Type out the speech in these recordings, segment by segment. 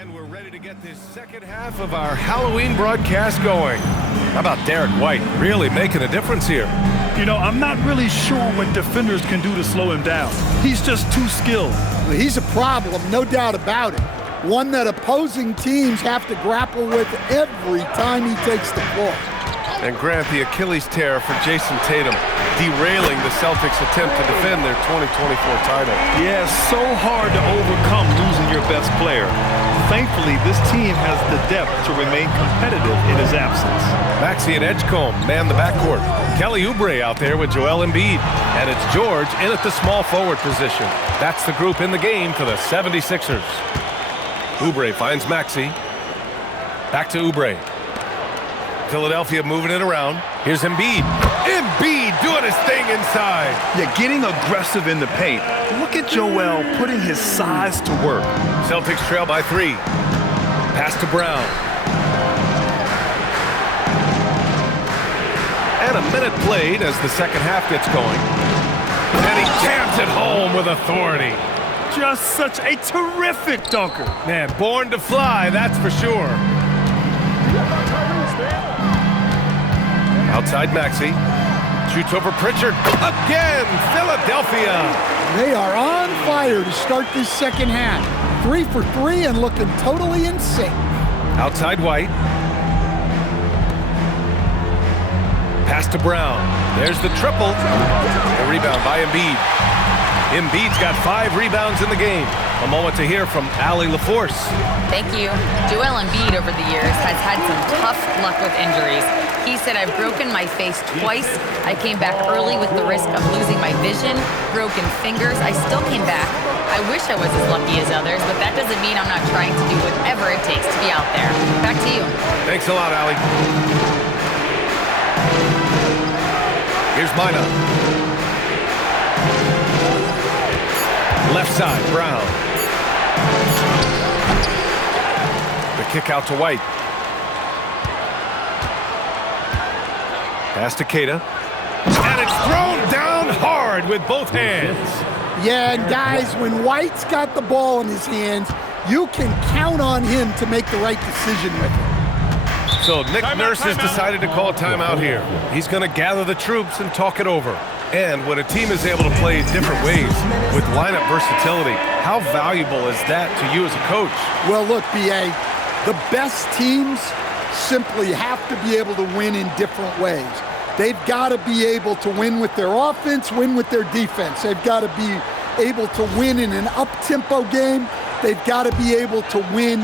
And we're ready to get this second half of our Halloween broadcast going. How about Derek White really making a difference here? You know, I'm not really sure what defenders can do to slow him down. He's just too skilled. Well, he's a problem, no doubt about it. One that opposing teams have to grapple with every time he takes the floor. And Grant, the Achilles tear for Jason Tatum, derailing the Celtics' attempt to defend their 2024 title. Yeah, so hard to overcome losing your best player. Thankfully, this team has the depth to remain competitive in his absence. Maxey and Edgecombe man the backcourt. Kelly Oubre out there with Joel Embiid. And it's George in at the small forward position. That's the group in the game for the 76ers. Oubre finds Maxey. Back to Oubre. Philadelphia moving it around. Here's Embiid. Embiid doing his thing inside. Yeah, getting aggressive in the paint. Look at Joel putting his size to work. Celtics trail by 3. Pass to Brown. And a minute played as the second half gets going. And he jams it home with authority. Just such a terrific dunker. Man, born to fly, that's for sure. Outside Maxey. Shoots over Pritchard. Again, Philadelphia. They are on fire to start this second half. 3 for 3 and looking totally in sync. Outside White. Pass to Brown. There's the triple. A rebound by Embiid. Embiid's got 5 rebounds in the game. A moment to hear from Allie LaForce. Thank you. Joel Embiid over the years has had some tough luck with injuries. He said, I've broken my face twice. I came back early with the risk of losing my vision, broken fingers. I still came back. I wish I was as lucky as others, but that doesn't mean I'm not trying to do whatever it takes to be out there. Back to you. Thanks a lot, Allie. Here's Mina. Left side, Brown. The kick out to White. Pass to Keita. And it's thrown down hard with both hands. Yeah, and guys, when White's got the ball in his hands, you can count on him to make the right decision with it. So Nick Nurse has decided to call a timeout here. He's going to gather the troops and talk it over. And when a team is able to play different ways with lineup versatility, how valuable is that to you as a coach? Well, look, B.A., the best teams simply have to be able to win in different ways. They've got to be able to win with their offense, win with their defense. They've got to be able to win in an up-tempo game. They've got to be able to win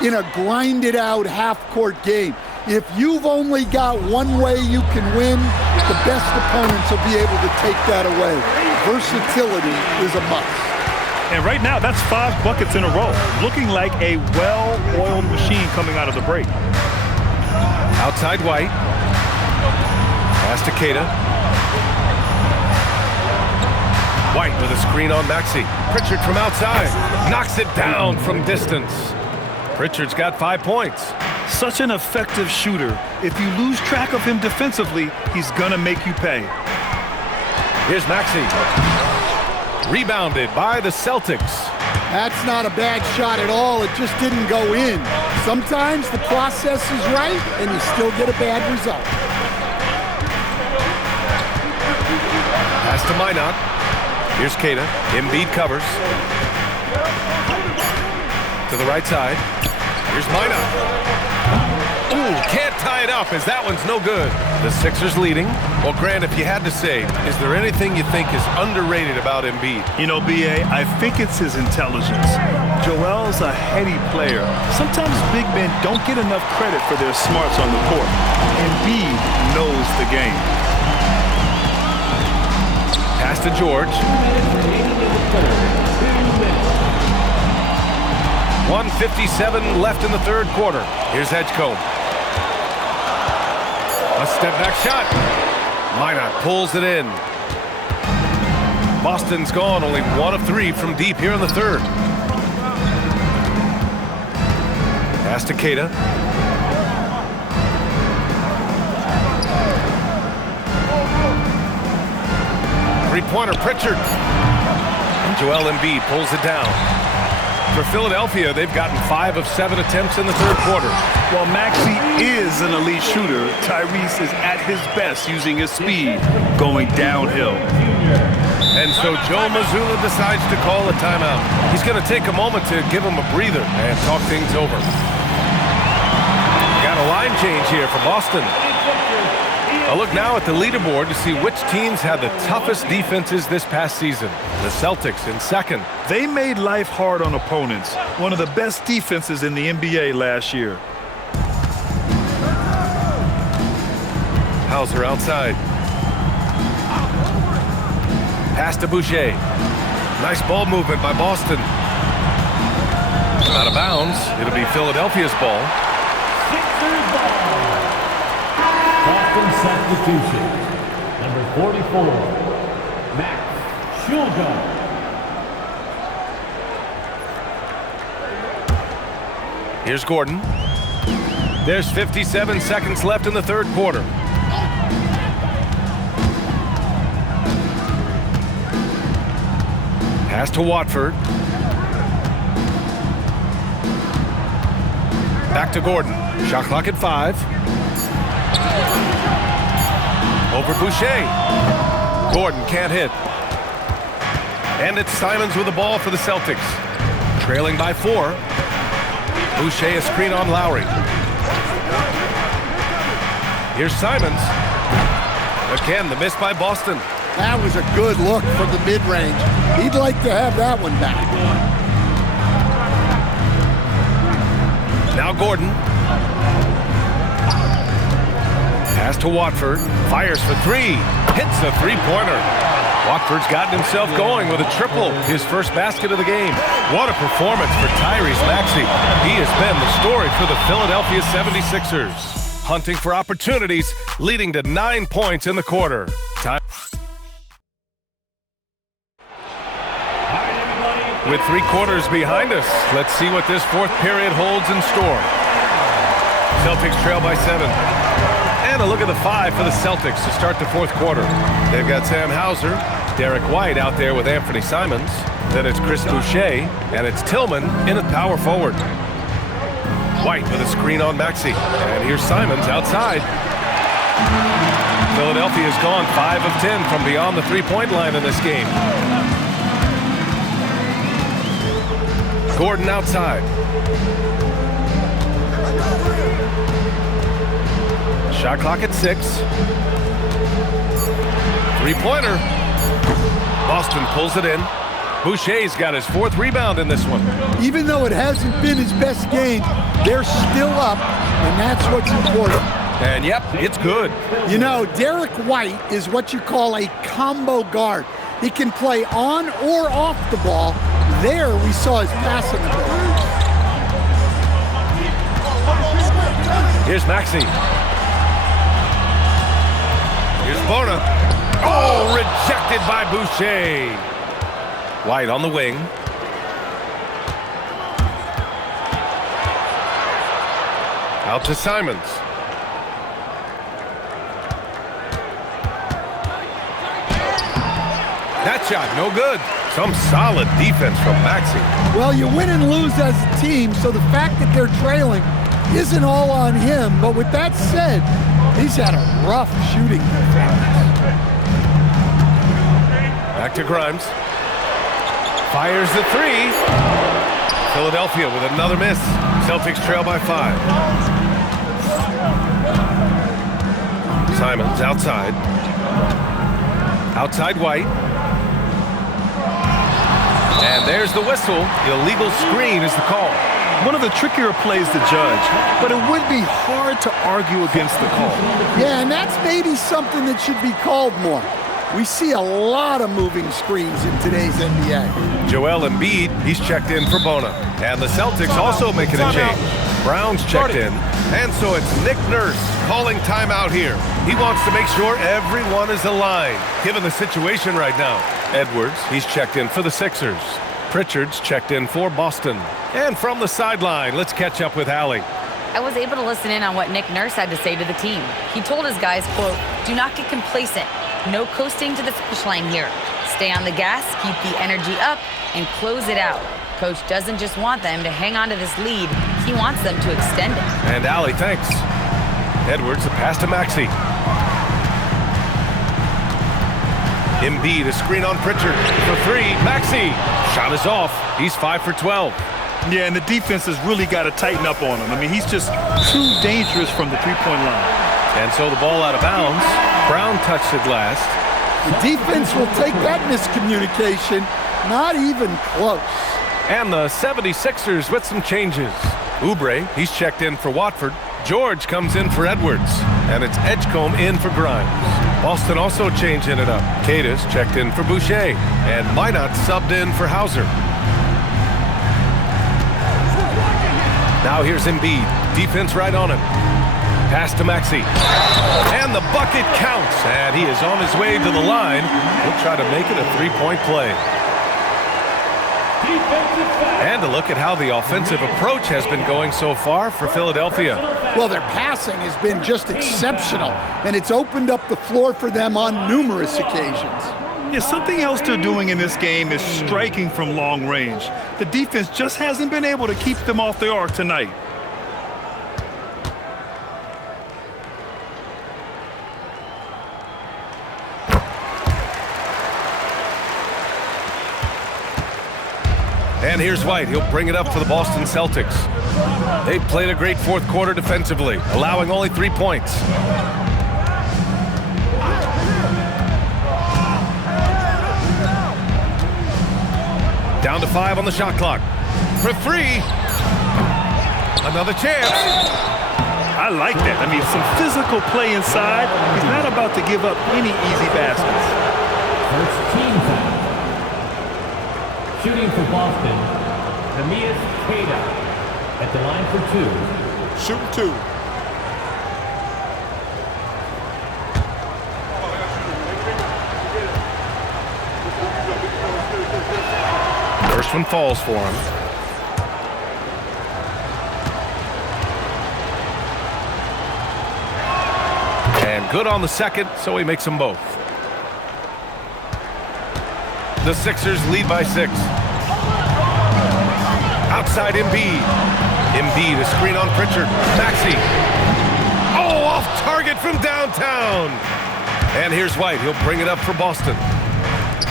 in a grinded-out half-court game. If you've only got one way you can win, the best opponents will be able to take that away. Versatility is a must. And right now, that's 5 buckets in a row. Looking like a well-oiled machine coming out of the break. Outside White. Pass to Keita. White with a screen on Maxey. Pritchard from outside. Knocks it down from distance. Pritchard's got 5 points. Such an effective shooter. If you lose track of him defensively, he's gonna make you pay. Here's Maxey. Rebounded by the Celtics. That's not a bad shot at all. It just didn't go in. Sometimes the process is right, and you still get a bad result. Pass to Minot. Here's Keita. Embiid covers. To the right side. Here's Minot. Ooh, can't tie it up as that one's no good. The Sixers leading. Well, Grant, if you had to say, is there anything you think is underrated about Embiid? You know, B.A., I think it's his intelligence. Joel's a heady player. Sometimes big men don't get enough credit for their smarts on the court. Embiid knows the game. Pass to George. 1:57 left in the third quarter. Here's Edgecombe. A step-back shot. Minot pulls it in. Boston's gone only 1 of 3 from deep here in the third. Pass to Keita. Three-pointer, Pritchard. And Joel Embiid pulls it down. For Philadelphia, they've gotten 5 of 7 attempts in the third quarter. While Maxey is an elite shooter, Tyrese is at his best using his speed going downhill. And so Joe Mazzulla decides to call a timeout. He's going to take a moment to give him a breather and talk things over. Got a line change here for Boston. A look now at the leaderboard to see which teams had the toughest defenses this past season. The Celtics in second. They made life hard on opponents. One of the best defenses in the NBA last year. Hauser outside. Pass to Boucher. Nice ball movement by Boston. Out of bounds. It'll be Philadelphia's ball. Boston substitution. Number 44, Max Schulga. Here's Gordon. There's 57 seconds left in the third quarter. Pass to Watford. Back to Gordon. Shot clock at 5. Over Boucher. Gordon can't hit. And it's Simons with the ball for the Celtics. Trailing by 4. Boucher a screen on Lowry. Here's Simons. Again, the miss by Boston. That was a good look from the mid-range. He'd like to have that one back. Now Gordon. Pass to Watford. Fires for 3. Hits a three-pointer. Watford's gotten himself going with a triple. His first basket of the game. What a performance for Tyrese Maxey. He has been the story for the Philadelphia 76ers. Hunting for opportunities, leading to 9 points in the quarter. With 3 quarters behind us, let's see what this fourth period holds in store. Celtics trail by 7. And a look at the 5 for the Celtics to start the fourth quarter. They've got Sam Hauser, Derek White out there with Anthony Simons. Then it's Chris Boucher, and it's Tillman in at power forward. White with a screen on Maxey. And here's Simons outside. Philadelphia's gone 5 of 10 from beyond the three-point line in this game. Gordon outside. Shot clock at 6. Three-pointer. Boston pulls it in. Boucher's got his 4th rebound in this one. Even though it hasn't been his best game, they're still up, and that's what's important. And yep, it's good. You know, Derek White is what you call a combo guard. He can play on or off the ball. There we saw his passing ability. Here's Maxey. Here's Bona. Oh, rejected by Boucher. White on the wing. Out to Simons. That shot, no good. Some solid defense from Maxey. Well, you win and lose as a team, so the fact that they're trailing isn't all on him. But with that said, he's had a rough shooting performance. Back to Grimes. Fires the 3. Philadelphia with another miss. Celtics trail by 5. Simons outside. Outside White. And there's the whistle. Illegal screen is the call. One of the trickier plays to judge, but it would be hard to argue against the call. Yeah, and that's maybe something that should be called more. We see a lot of moving screens in today's NBA. Joel Embiid, he's checked in for Bona. And the Celtics also making a change. Brown's checked in. And so it's Nick Nurse calling timeout here. He wants to make sure everyone is aligned, given the situation right now. Edwards, he's checked in for the Sixers. Pritchard's checked in for Boston. And from the sideline, let's catch up with Allie. I was able to listen in on what Nick Nurse had to say to the team. He told his guys, quote, "Do not get complacent. No coasting to the finish line here. Stay on the gas, keep the energy up, and close it out." Coach doesn't just want them to hang on to this lead. He wants them to extend it. And Allie, thanks. Edwards, the pass to Maxey. Embiid, a screen on Pritchard for three. Maxey, shot is off. He's 5 for 12. Yeah, and the defense has really got to tighten up on him. I mean, he's just too dangerous from the three-point line. And so the ball out of bounds. Brown touched it last. The defense will take that miscommunication. Not even close. And the 76ers with some changes. Oubre, he's checked in for Watford. George comes in for Edwards. And it's Edgecombe in for Grimes. Boston also changing it up. Cadis checked in for Boucher. And Minot subbed in for Hauser. Now here's Embiid. Defense right on him. Pass to Maxey. And the bucket counts. And he is on his way to the line. He'll try to make it a three-point play. And a look at how the offensive approach has been going so far for Philadelphia. Well, their passing has been just exceptional, and it's opened up the floor for them on numerous occasions. Yeah, something else they're doing in this game is striking from long range. The defense just hasn't been able to keep them off the arc tonight. And here's White. He'll bring it up for the Boston Celtics. They played a great fourth quarter defensively, allowing only 3 points. Down to 5 on the shot clock. For 3. Another chance. I like that. I mean, some physical play inside. He's not about to give up any easy baskets. First team foul. Shooting for Boston, Neemias Queta at the line for 2. Shooting 2. First one falls for him. And good on the second, so he makes them both. The Sixers lead by 6. Outside Embiid. Embiid, a screen on Pritchard. Maxey. Oh, off target from downtown. And here's White. He'll bring it up for Boston.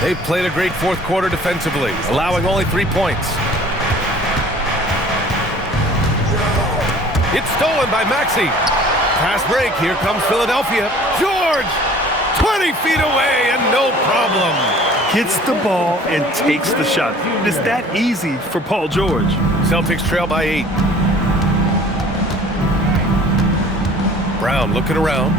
They've played a great fourth quarter defensively, allowing only 3 points. It's stolen by Maxey. Pass break. Here comes Philadelphia. George! 20 feet away and no problem. Gets the ball and takes the shot. It's that easy for Paul George. Celtics trail by 8. Brown looking around.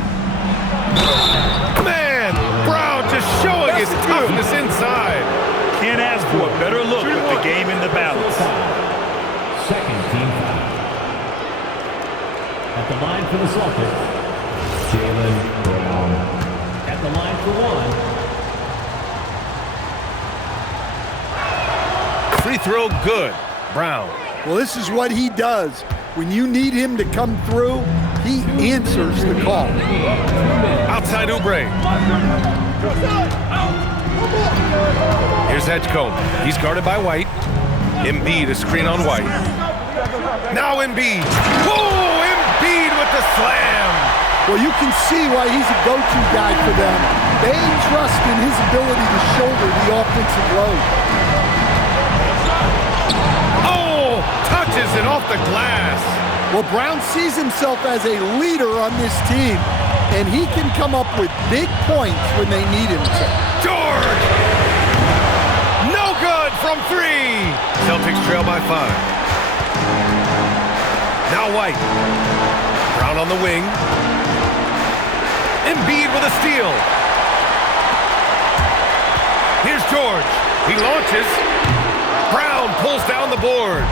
Man, Brown just showing his toughness inside. Can't ask for a better look with the game in the balance. Second team foul. At the line for the Celtics, Jaylen Brown. At the line for 1. Free throw good. Brown. Well, this is what he does. When you need him to come through, he answers the call. Outside Oubre. Here's Edgecombe. He's guarded by White. Embiid, a screen on White. Now Embiid. Whoa! Embiid with the slam. Well, you can see why he's a go-to guy for them. They trust in his ability to shoulder the offensive load. Oh! Touches it off the glass. Well, Brown sees himself as a leader on this team, and he can come up with big points when they need him to. George! No good from 3. Celtics trail by 5. Now White. Brown on the wing. Embiid with a steal. Here's George. He launches. Brown pulls down the board.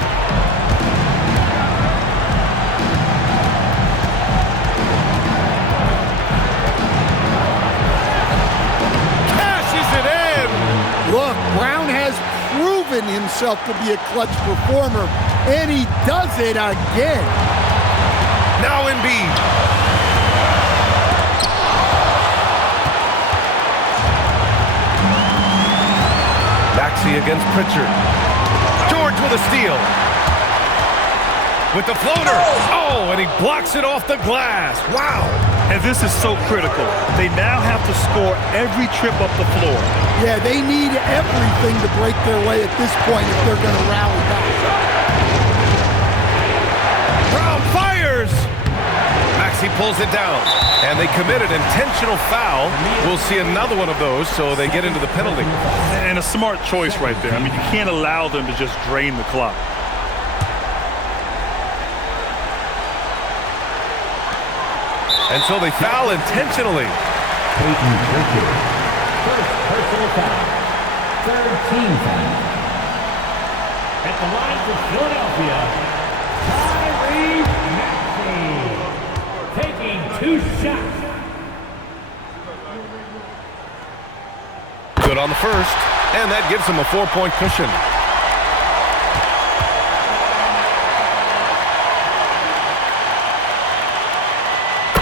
Cashes it in. Look, Brown has proven himself to be a clutch performer, and he does it again. Now Embiid. Maxey against Pritchard. George with a steal. With the floater. Oh, and he blocks it off the glass. Wow. And this is so critical. They now have to score every trip up the floor. Yeah, they need everything to break their way at this point if they're going to rally back. Brown fires. Maxey pulls it down. And they committed intentional foul. We'll see another one of those, so they get into the penalty. And a smart choice right there. I mean, you can't allow them to just drain the clock. And so they foul intentionally. First personal foul. Third team foul. At the line for Philadelphia, Maxey taking 2 shots. Good on the first, and that gives them a 4-point cushion.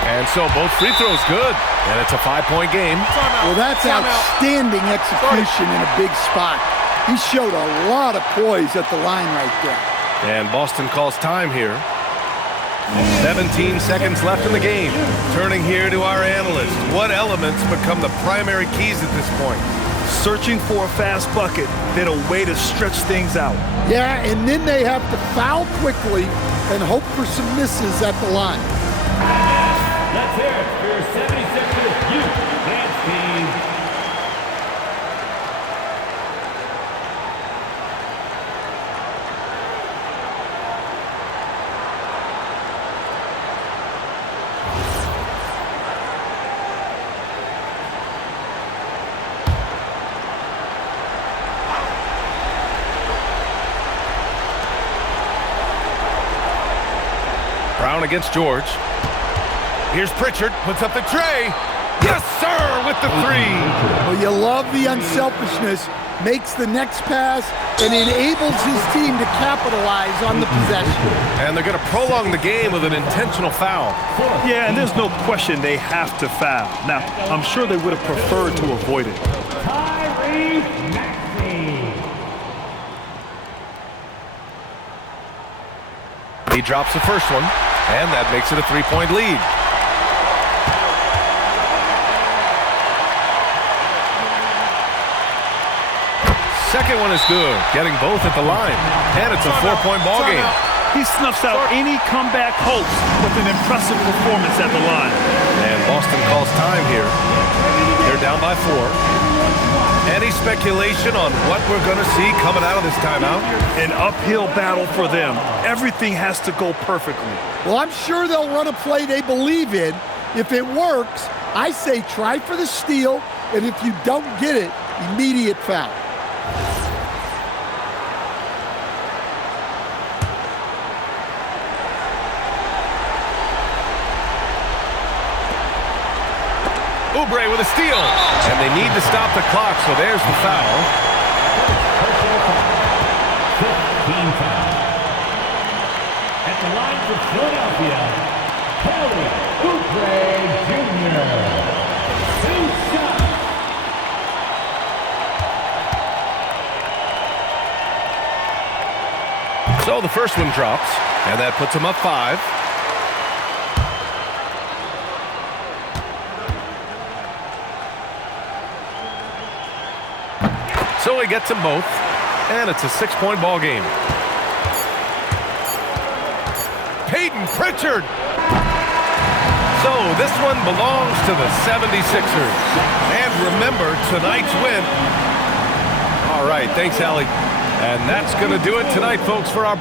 And so both free throws good, and it's a 5-point game. Well, that's outstanding execution in a big spot. He showed a lot of poise at the line right there. And Boston calls time here. 17 seconds left in the game. Turning here to our analyst. What elements become the primary keys at this point? Searching for a fast bucket, then a way to stretch things out. Yeah, and then they have to foul quickly and hope for some misses at the line. Let's hear it for your 76ers youth dance team. Brown against George. Here's Pritchard, puts up the tray. Yes, sir, with the 3. Well, you love the unselfishness, makes the next pass, and enables his team to capitalize on the possession. And they're going to prolong the game with an intentional foul. Yeah, and there's no question they have to foul. Now, I'm sure they would have preferred to avoid it. Maxey. He drops the first one, and that makes it a 3-point lead. Second one is good, getting both at the line. And it's a 4-point ball game. He snuffs out any comeback hopes with an impressive performance at the line. And Boston calls time here. They're down by 4. Any speculation on what we're going to see coming out of this timeout? An uphill battle for them. Everything has to go perfectly. Well, I'm sure they'll run a play they believe in. If it works, I say try for the steal, and if you don't get it, immediate foul. Oubre with a steal. And they need to stop the clock, so there's the foul. 15 foul. At the line for Philadelphia, Kelly Oubre Jr. 2 shots. So the first one drops, and that puts them up 5. So he gets them both, and it's a 6-point ball game. Peyton Pritchard. So this one belongs to the 76ers. And remember, tonight's win. All right, thanks, Allie. And that's going to do it tonight, folks, for our